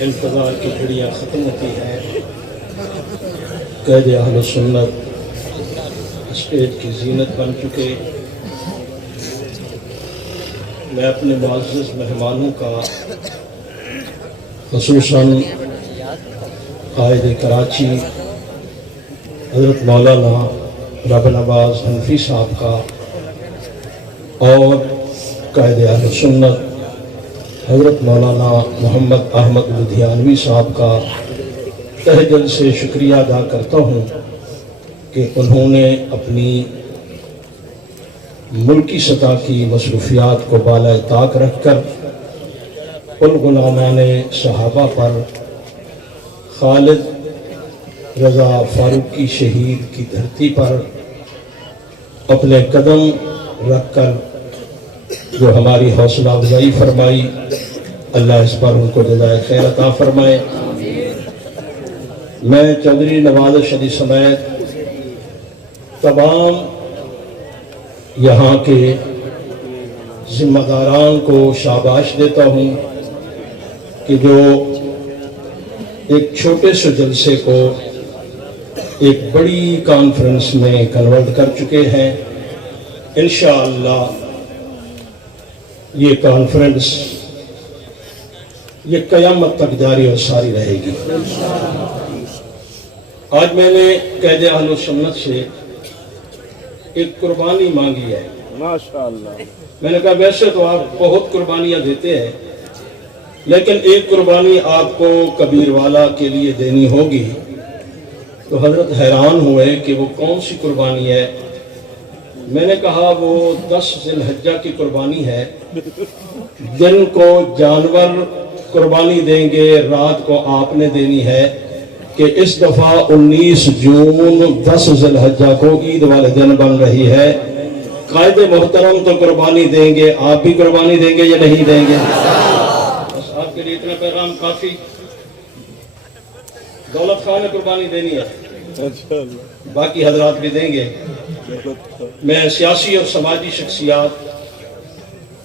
انتظار کی گھڑیاں ختم ہوتی ہیں، قید اہل سنت اسٹیج کی زینت بن چکے۔ میں اپنے معزز مہمانوں کا خصوصاً قائد کراچی حضرت مولانا رب نواز حنفی صاحب کا اور قائد اہل سنت حضرت مولانا محمد احمد لدھیانوی صاحب کا تہ دل سے شکریہ ادا کرتا ہوں کہ انہوں نے اپنی ملکی سطح کی مصروفیات کو بالائے طاق رکھ کر ان غلامان صحابہ پر خالد رضا فاروقی شہید کی دھرتی پر اپنے قدم رکھ کر جو ہماری حوصلہ افزائی فرمائی، اللہ اس پر ان کو جزائے خیر عطا فرمائے۔ میں چودھری نواز شریف سمیت تمام یہاں کے ذمہ داران کو شاباش دیتا ہوں کہ جو ایک چھوٹے سے جلسے کو ایک بڑی کانفرنس میں کنورٹ کر چکے ہیں۔ انشاءاللہ یہ کانفرنس یہ قیامت تک جاری اور ساری رہے گی۔ آج میں نے قید اہل سنت سے ایک قربانی مانگی ہے۔ ماشاءاللہ میں نے کہا ویسے تو آپ بہت قربانیاں دیتے ہیں، لیکن ایک قربانی آپ کو کبیر والا کے لیے دینی ہوگی۔ تو حضرت حیران ہوئے کہ وہ کون سی قربانی ہے؟ میں نے کہا وہ 10 ذی الحجہ کی قربانی ہے، دن کو جانور قربانی دیں گے، رات کو آپ نے دینی ہے کہ اس دفعہ 19 جون 10 ذی الحجہ کو عید والے دن بن رہی ہے۔ قائد محترم تو قربانی دیں گے، آپ بھی قربانی دیں گے یا نہیں دیں گے؟ بس آپ کے لیے اتنا پیغام کافی۔ دولت خان نے قربانی دینی ہے، باقی حضرات بھی دیں گے۔ میں سیاسی اور سماجی شخصیات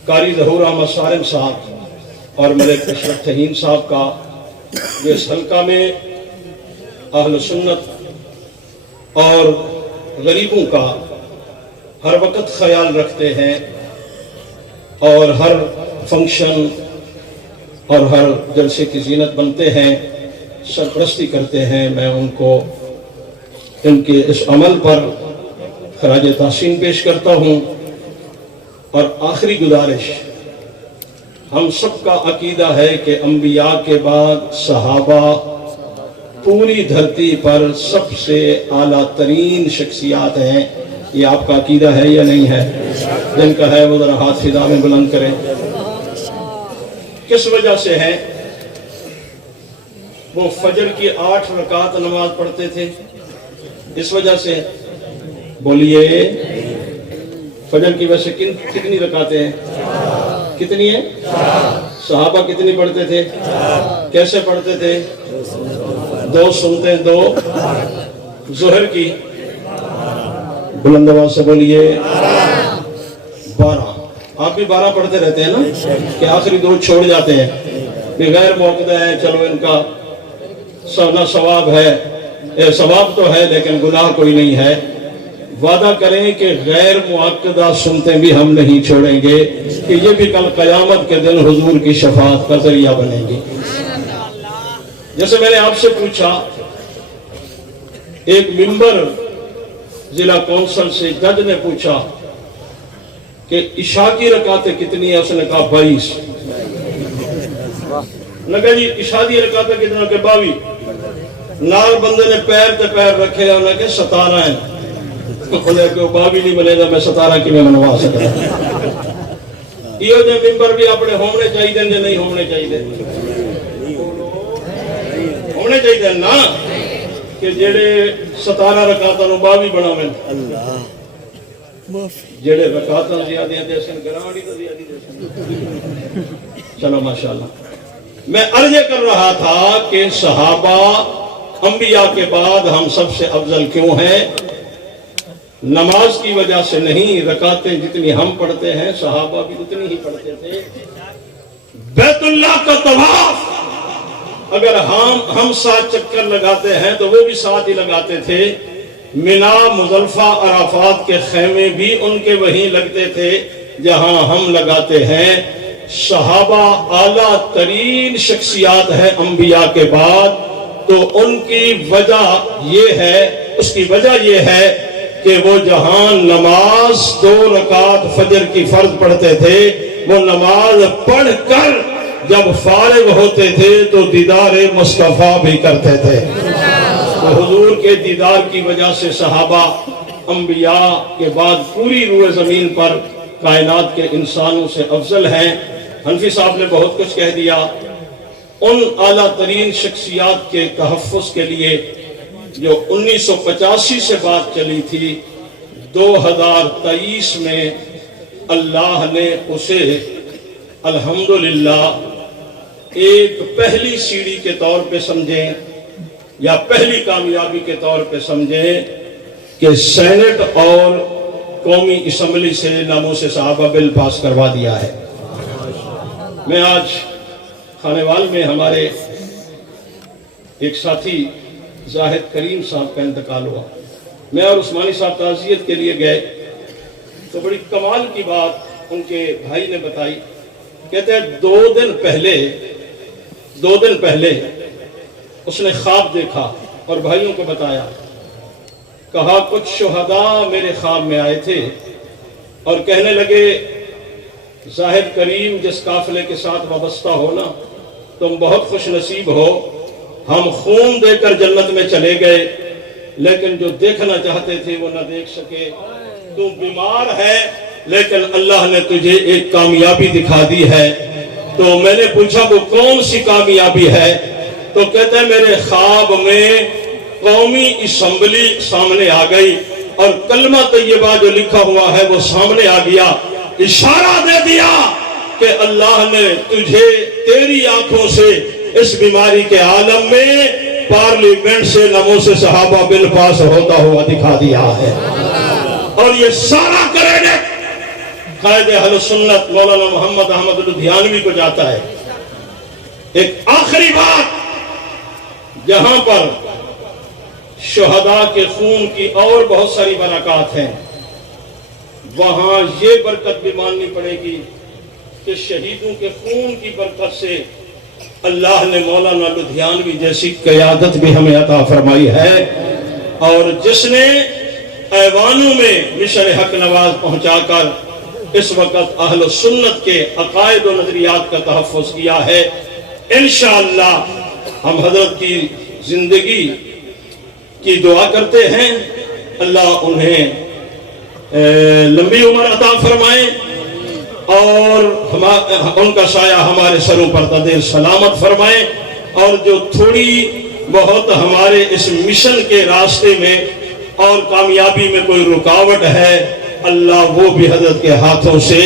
قاری ظہور احمد سالم صاحب اور ملک اشرف تہین صاحب کا جو اس حلقہ میں اہل سنت اور غریبوں کا ہر وقت خیال رکھتے ہیں اور ہر فنکشن اور ہر جلسے کی زینت بنتے ہیں، سرپرستی کرتے ہیں، میں ان کو ان کے اس عمل پر خراج تحسین پیش کرتا ہوں۔ اور آخری گزارش، ہم سب کا عقیدہ ہے کہ انبیاء کے بعد صحابہ پوری دھرتی پر سب سے اعلیٰ ترین شخصیات ہیں۔ یہ آپ کا عقیدہ ہے یا نہیں ہے؟ جن کا ہے وہ ذرا ہاتھ فضا میں بلند کریں۔ کس وجہ سے ہے؟ وہ فجر کی 8 رکعت نماز پڑھتے تھے، اس وجہ سے بولیے فجر کی وجہ سے کتنی رکعتیں ہیں؟ کتنی ہیں؟ صحابہ کتنی پڑھتے تھے؟ کیسے پڑھتے تھے؟ 2 سنتیں 2 ظہر کی، بلند آواز سے بولیے 12۔ آپ بھی 12 پڑھتے رہتے ہیں نا کہ آخری 2 چھوڑ جاتے ہیں کہ غیر موقع ہے، چلو ان کا نہ ثواب ہے، ثواب تو ہے لیکن گناہ کوئی نہیں ہے۔ وعدہ کریں کہ غیر معقدہ سنتیں بھی ہم نہیں چھوڑیں گے کہ یہ بھی کل قیامت کے دن حضور کی شفاعت کا ذریعہ بنیں گی۔ جیسے میں نے آپ سے پوچھا، ایک ممبر ضلع کونسل سے جج نے پوچھا کہ عشاء کی رکعتیں کتنی ہیں؟ اس نے کہا 22۔ نے کہا جی عشاء کی رکعتیں کتنا؟ کہ 22۔ نال بندے نے پیر تے پیر رکھے، انہوں نے کہا 17 ہیں۔ انہیں کہ 22 نہیں ملے گا، میں 17 کی میں منوا سکتا۔ یہ جو ممبر بھی اپنے ہونے چاہیے دیں نہیں ہونے چاہیے؟ ہونے چاہیے نا کہ جڑے 17 رکعتاں نو 22 بناویں، جڑے رکعتاں زیادہ دے سن گراں دی زیادہ دے سن۔ چلو ماشاءاللہ۔ میں عرض کر رہا تھا کہ صحابہ انبیاء کے بعد ہم سب سے افضل کیوں ہیں؟ نماز کی وجہ سے نہیں، رکعتیں جتنی ہم پڑھتے ہیں صحابہ بھی اتنی ہی پڑھتے تھے۔ بیت اللہ کا طواف اگر ہم 7 چکر لگاتے ہیں تو وہ بھی 7 ہی لگاتے تھے. منا، مزدلفہ، عرفات کے خیمے بھی ان کے وہیں لگتے تھے جہاں ہم لگاتے ہیں. صحابہ اعلیٰ ترین شخصیات ہیں انبیاء کے بعد، تو ان کی وجہ یہ ہے، اس کی وجہ یہ ہے کہ وہ جہاں نماز 2 رکعت فجر کی فرض پڑھتے تھے، وہ نماز پڑھ کر جب فارغ ہوتے تھے تو دیدار مصطفیٰ بھی کرتے تھے. تو حضور کے دیدار کی وجہ سے صحابہ انبیاء کے بعد پوری روح زمین پر کائنات کے انسانوں سے افضل ہیں. حنفی صاحب نے بہت کچھ کہہ دیا. ان اعلیٰ ترین شخصیات کے تحفظ کے لیے جو 1985 سے بات چلی تھی، 2023 میں اللہ نے اسے الحمدللہ ایک پہلی سیڑھی کے طور پہ سمجھیں یا پہلی کامیابی کے طور پہ سمجھیں کہ سینٹ اور قومی اسمبلی سے ناموس صحابہ بل پاس کروا دیا ہے. میں آج خانیوال میں ہمارے ایک ساتھی زاہد کریم صاحب کا انتقال ہوا. میں اور عثمانی صاحب تعزیت کے لیے گئے تو بڑی کمال کی بات ان کے بھائی نے بتائی. کہتے ہیں 2 دن پہلے اس نے خواب دیکھا اور بھائیوں کو بتایا. کہا کچھ شہداء میرے خواب میں آئے تھے اور کہنے لگے زاہد کریم جس قافلے کے ساتھ وابستہ ہو نا، تم بہت خوش نصیب ہو. ہم خون دے کر جنت میں چلے گئے لیکن جو دیکھنا چاہتے تھے وہ نہ دیکھ سکے. تو بیمار ہے لیکن اللہ نے تجھے ایک کامیابی دکھا دی ہے. تو میں نے پوچھا وہ کون سی کامیابی ہے؟ تو کہتے ہیں میرے خواب میں قومی اسمبلی سامنے آ گئی اور کلمہ طیبہ جو لکھا ہوا ہے وہ سامنے آ گیا. اشارہ دے دیا کہ اللہ نے تجھے تیری آنکھوں سے اس بیماری کے عالم میں پارلیمنٹ سے ناموس صحابہ بل پاس ہوتا ہوا دکھا دیا ہے. اور یہ سارا کریڈٹ قائد اہل سنت مولانا محمد احمد لدھیانوی کو جاتا ہے. ایک آخری بات، جہاں پر شہداء کے خون کی اور بہت ساری برکات ہیں، وہاں یہ برکت بھی ماننی پڑے گی کہ شہیدوں کے خون کی برکت سے اللہ نے مولانا لدھیانوی جیسی قیادت بھی ہمیں عطا فرمائی ہے. اور جس نے ایوانوں میں مشن حق نواز پہنچا کر اس وقت اہل سنت کے عقائد و نظریات کا تحفظ کیا ہے. انشاءاللہ ہم حضرت کی زندگی کی دعا کرتے ہیں، اللہ انہیں لمبی عمر عطا فرمائے اور ان کا سایہ ہمارے سروں پر تدیر سلامت فرمائے. اور جو تھوڑی بہت ہمارے اس مشن کے راستے میں اور کامیابی میں کوئی رکاوٹ ہے، اللہ وہ بھی حضرت کے ہاتھوں سے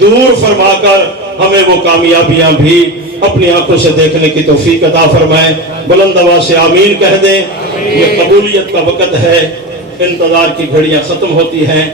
دور فرما کر ہمیں وہ کامیابیاں بھی اپنی آنکھوں سے دیکھنے کی توفیق عطا فرمائے. بلند آواز سے آمین کہہ دیں. یہ قبولیت کا وقت ہے، انتظار کی گھڑیاں ختم ہوتی ہیں.